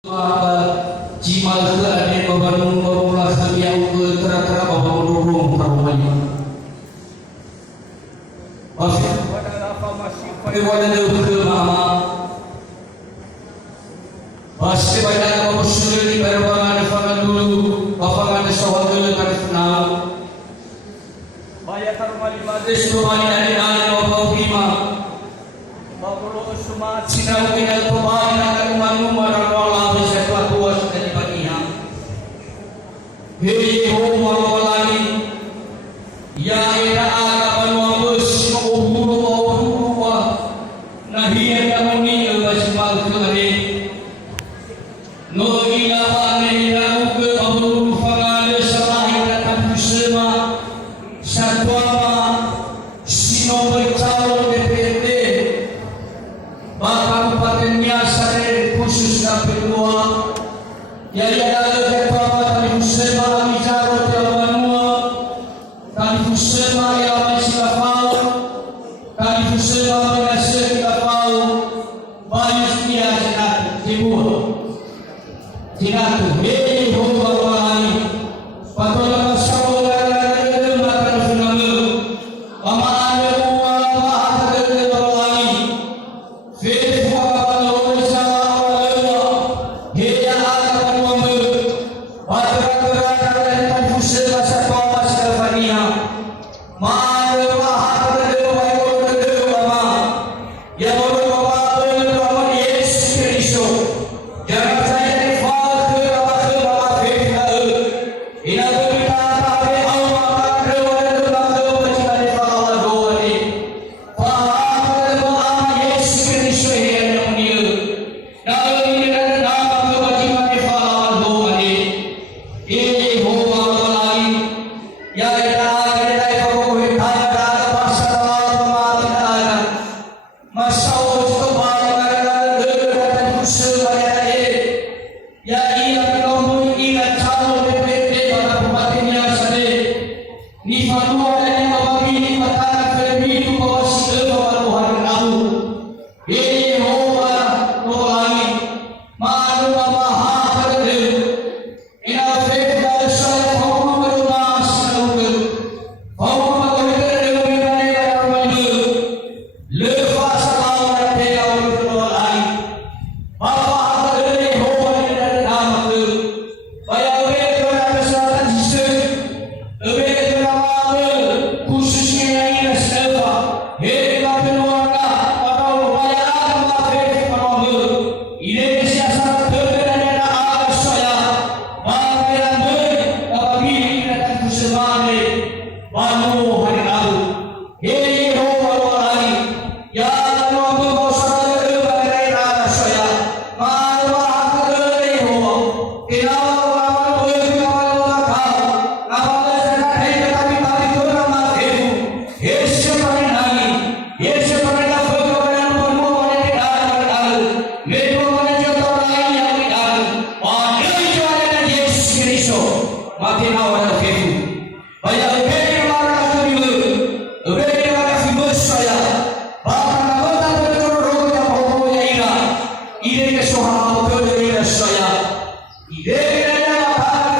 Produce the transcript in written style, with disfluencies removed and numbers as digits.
Jimal ke ada babanung barulah samiau ke tera-tera babanung karumanya. Masih pada apa masih pada wadah ke mama. Masih pada apa musuh di berbangan fangan dulu, bafangan sawah dulu kan kenal. Bayar karumali madis rumani dari nani wabau lima. Bapak Usman sinau kinal pemain akan umar rola bisa tua sekali bagian. Hei ho marolani ya ira araban wabus uburu wa nahiya kamuni wasmal kare no ila ane ya ke aburu fangale salahi kata kusema satwa sino bercalo DPRD Kabupaten Niasare khusus kedua Yaya Ketua Kali Husema Mijaro Tiawanua Kali Husema Yaman Sikafau Kali Husema Mengasir Sikafau Bayus Nia Jinatu Timur Jinatu Hei Hongwa Walani Patola Masyarakat Gagara Makan Funamu Pamaane Uwa Mahakadar Walani Fede Hei ho walani ya